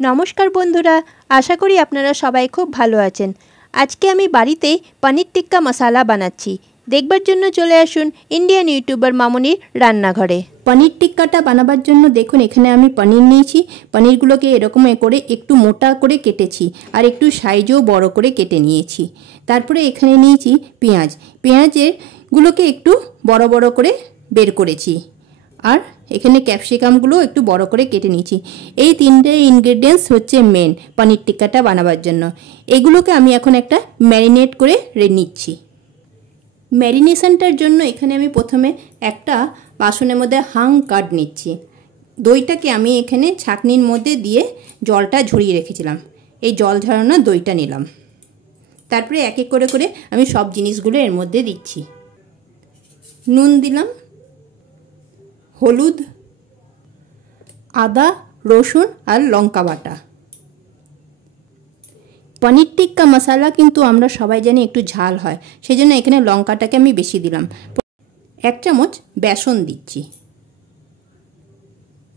নমস্কার বন্ধুরা, আশা করি আপনারা সবাই খুব ভালো আছেন। আজকে আমি বাড়িতেই পনির টিক্কা মশলা বানাচ্ছি। দেখবার জন্য চলে আসুন ইন্ডিয়ান ইউটিউবার মামনির রান্নাঘরে। পনির টিক্কাটা বানাবার জন্য দেখুন এখানে আমি পনির নিয়েছি। পনিরগুলোকে এরকম করে একটু মোটা করে কেটেছি আর একটু সাইজও বড় করে কেটে নিয়েছি। তারপরে এখানে নিয়েছি পেঁয়াজগুলোকে একটু বড় বড় করে বের করেছি। আর এখানে ক্যাপসিকামগুলো একটু বড় করে কেটে নিয়েছি। এই তিনটে ইনগ্রেডিয়েন্টস হচ্ছে মেন পনির টিক্কাটা বানাবার জন্য। এগুলোকে আমি এখন একটা ম্যারিনেট করে নিচ্ছি। ম্যারিনেশনটার জন্য এখানে আমি প্রথমে একটা বাসনের মধ্যে হাং কার্ড নিচ্ছি। দইটাকে আমি এখানে ছাঁকনির মধ্যে দিয়ে জলটা ঝরিয়ে রেখেছিলাম। এই জল ঝরানো দইটা নিলাম। তারপরে এক এক করে করে আমি সব জিনিসগুলো এর মধ্যে দিচ্ছি। নুন দিলাম, হলুদ, আদা, রসুন আর লঙ্কা বাটা। পনির টিক্কা মশলা কিন্তু আমরা সবাই জানি একটু ঝাল হয়, সেই জন্য এখানে লঙ্কাটাকে আমি বেশি দিলাম। 1 চামচ বেসন দিচ্ছি।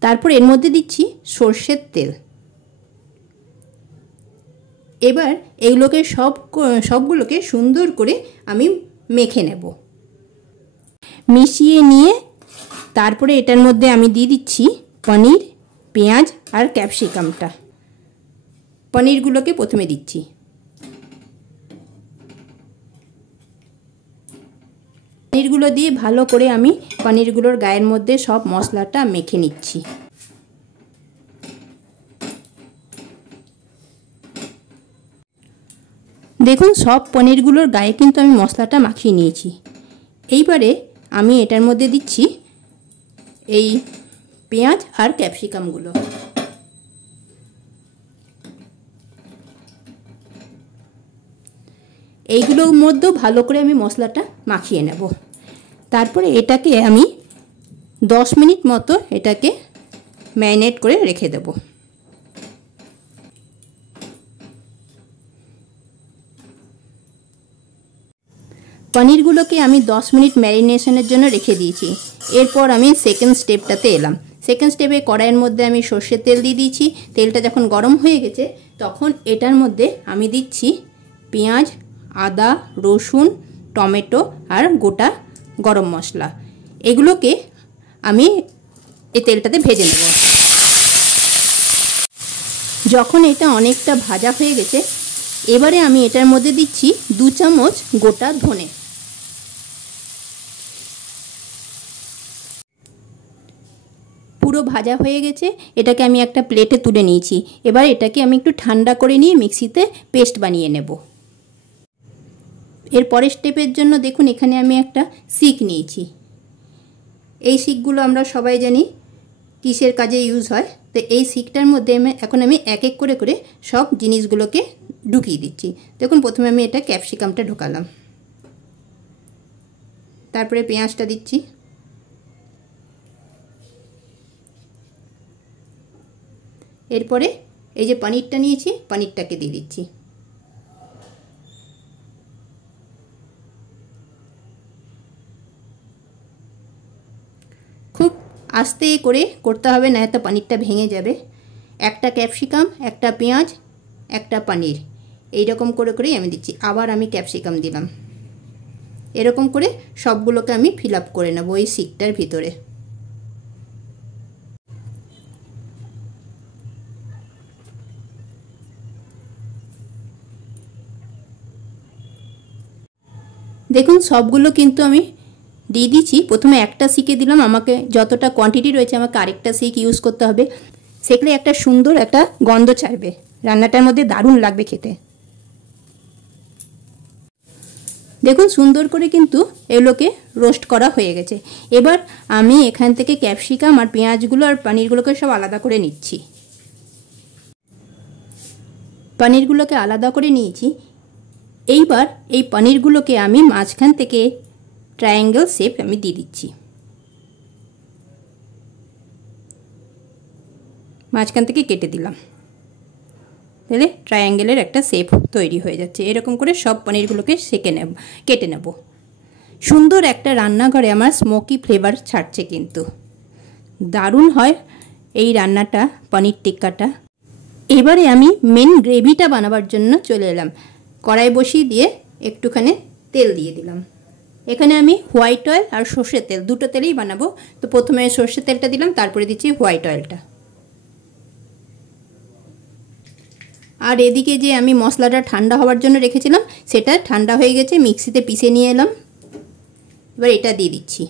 তারপর এর মধ্যে দিচ্ছি সর্ষের তেল। এবার এইগুলোকে সবগুলোকে সুন্দর করে আমি মেখে নেব। মিশিয়ে নিয়ে তারপরে এটার মধ্যে আমি দিয়ে দিচ্ছি পনির, পেঁয়াজ আর ক্যাপসিকামটা। পনিরগুলোকে প্রথমে দিচ্ছি। পনিরগুলো দিয়ে ভালো করে আমি পনিরগুলোর গায়ের মধ্যে সব মশলাটা মেখে নিচ্ছি। দেখুন সব পনিরগুলোর গায়ে কিন্তু আমি মশলাটা মাখিয়ে নিয়েছি। এইবারে আমি এটার মধ্যে দিচ্ছি এই পেঁয়াজ আর ক্যাপসিকামগুলো। এইগুলোর মধ্যেও ভালো করে আমি মশলাটা মাখিয়ে নেব। তারপরে এটাকে আমি 10 মিনিট মতো এটাকে ম্যারিনেট করে রেখে দেব। পনিরগুলোকে আমি 10 মিনিট ম্যারিনেশনের জন্য রেখে দিয়েছি। এরপর আমি সেকেন্ড স্টেপটাতে এলাম। সেকেন্ড স্টেপে কড়াইয়ের মধ্যে আমি সর্ষের তেল দিয়ে দিয়েছি। তেলটা যখন গরম হয়ে গেছে তখন এটার মধ্যে আমি দিচ্ছি পেঁয়াজ, আদা, রসুন, টমেটো আর গোটা গরম মশলা। এগুলোকে আমি এই তেলটাতে ভেজে নেব। যখন এটা অনেকটা ভাজা হয়ে গেছে এবারে আমি এটার মধ্যে দিচ্ছি 2 চামচ গোটা ধনে। পুরো ভাজা হয়ে গেছে, এটাকে আমি একটা প্লেটে তুলে নিয়েছি। এবার এটাকে আমি একটু ঠান্ডা করে নিয়ে মিক্সিতে পেস্ট বানিয়ে নেব। এর পরের স্টেপের জন্য দেখুন এখানে আমি একটা শিক নিয়েছি। এই শিকগুলো আমরা সবাই জানি কিসের কাজে ইউজ হয়। তো এই শিকটার মধ্যে এখন আমি এক এক করে করে সব জিনিসগুলোকে ঢুকিয়ে দিচ্ছি। দেখুন প্রথমে আমি এটা ক্যাপসিকামটা ঢোকালাম, তারপরে পেঁয়াজটা দিচ্ছি, এরপরে এই যে পনিরটা নিয়েছি পনিরটাকে দিয়ে দিচ্ছি। খুব আস্তে করে করতে হবে, না তো পনিরটা ভেঙে যাবে। একটা ক্যাপসিকাম, একটা পেঁয়াজ, একটা পনির, এইরকম করে করেই আমি দিচ্ছি। আবার আমি ক্যাপসিকাম দিলাম। এরকম করে সবগুলোকে আমি ফিল আপ করে নেব এই শিকটার ভিতরে। দেখুন সবগুলো কিন্তু আমি দিয়ে দিচ্ছি। প্রথমে একটা শিকে দিলাম, আমাকে যতটা কোয়ান্টিটি রয়েছে আমাকে আরেকটা শিক ইউজ করতে হবে। সেগুলো একটা সুন্দর একটা গন্ধ ছাড়বে, রান্নাটার মধ্যে দারুণ লাগবে খেতে। দেখুন সুন্দর করে কিন্তু এগুলোকে রোস্ট করা হয়ে গেছে। এবার আমি এখান থেকে ক্যাপসিকাম আর পেঁয়াজগুলো আর পনিরগুলোকে সব আলাদা করে নিচ্ছি। পনিরগুলোকে আলাদা করে নিয়েছি। এইবার এই পনিরগুলোকে আমি মাঝখান থেকে ট্রায়াঙ্গেল শেপ আমি দিয়ে দিচ্ছি। মাঝখান থেকে কেটে দিলাম, তাহলে ট্রায়াঙ্গেলের একটা শেপ তৈরি হয়ে যাচ্ছে। এরকম করে সব পনিরগুলোকে কেটে নেব। সুন্দর একটা রান্নাঘরে আমার স্মোকি ফ্লেভার ছাড়ছে, কিন্তু দারুণ হয় এই রান্নাটা, পনির টিক্কাটা। এবারে আমি মেন গ্রেভিটা বানাবার জন্য চলে এলাম। কড়াই বসিয়ে দিয়ে একটুখানি তেল দিয়ে দিলাম। এখানে আমি হোয়াইট অয়েল আর সর্ষের তেল দুটো তেলেই বানাবো, তো প্রথমে সর্ষের তেলটা দিলাম, তারপরে দিচ্ছি হোয়াইট অয়েলটা। আর এদিকে যে আমি মশলাটা ঠান্ডা হওয়ার জন্য রেখেছিলাম সেটা ঠান্ডা হয়ে গেছে, মিক্সিতে পিষে নিয়ে এলাম। এবার এটা দিয়ে দিচ্ছি।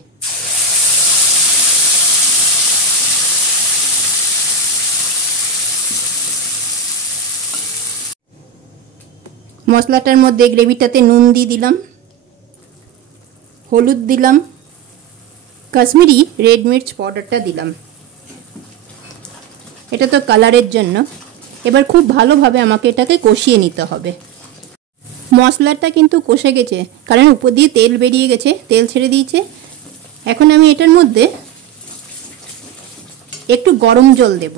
মশলাটার মধ্যে গ্রেভিটাতে নুন দিয়ে দিলাম, হলুদ দিলাম, কাশ্মীরি রেড মির্চ পাউডারটা দিলাম, এটা তো কালারের জন্য। এবার খুব ভালোভাবে আমাকে এটাকে কষিয়ে নিতে হবে। মশলাটা কিন্তু কষে গেছে, কারণ উপর দিয়ে তেল বেরিয়ে গেছে, তেল ছেড়ে দিয়েছে। এখন আমি এটার মধ্যে একটু গরম জল দেব।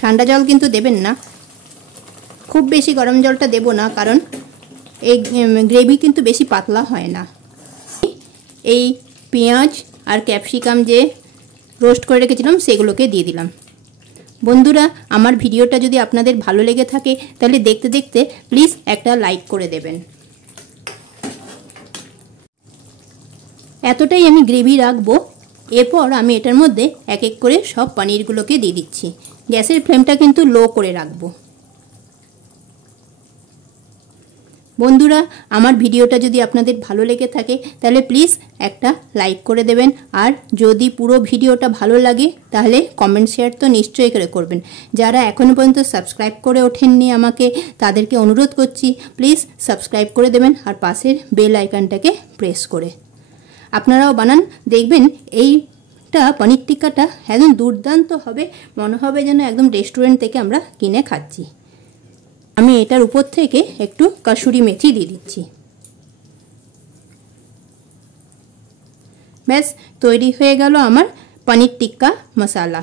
ঠান্ডা জল কিন্তু দেবেন না, খুব বেশি গরম জলটা দেব না, কারণ এই গ্রেভি কিন্তু বেশি পাতলা হয় না। এই পেঁয়াজ আর ক্যাপসিকাম যে রোস্ট করে রেখেছিলাম সেগুলোকে দিয়ে দিলাম। বন্ধুরা, আমার ভিডিওটা যদি আপনাদের ভালো লেগে থাকে তাহলে দেখতে দেখতে প্লিজ একটা লাইক করে দেবেন। এতটাই আমি গ্রেভি রাখবো। এরপর আমি এটার মধ্যে এক এক করে সব পনিরগুলোকে দিয়ে দিচ্ছি। গ্যাসের ফ্লেমটা কিন্তু লো করে রাখবো। বন্ধুরা, আমার ভিডিওটা যদি আপনাদের ভালো লেগে থাকে তাহলে প্লিজ একটা লাইক করে দেবেন। আর যদি পুরো ভিডিওটা ভালো লাগে তাহলে কমেন্ট শেয়ার তো নিশ্চয়ই করে করবেন। যারা এখনও পর্যন্ত সাবস্ক্রাইব করে ওঠেননি আমাকে, তাদেরকে অনুরোধ করছি প্লিজ সাবস্ক্রাইব করে দেবেন আর পাশের বেল আইকনটাকে প্রেস করে। আপনারাও বানান, দেখবেন এইটা পনির টিক্কাটা একদম দুর্দান্ত হবে, মনে হবে যেন একদম রেস্টুরেন্ট থেকে আমরা কিনে খাচ্ছি। আমি এটার উপর থেকে একটু কাসুরি মেথি দিয়ে দিচ্ছি। ব্যাস তৈরি হয়ে গেল আমার পনির টিক্কা মশলা।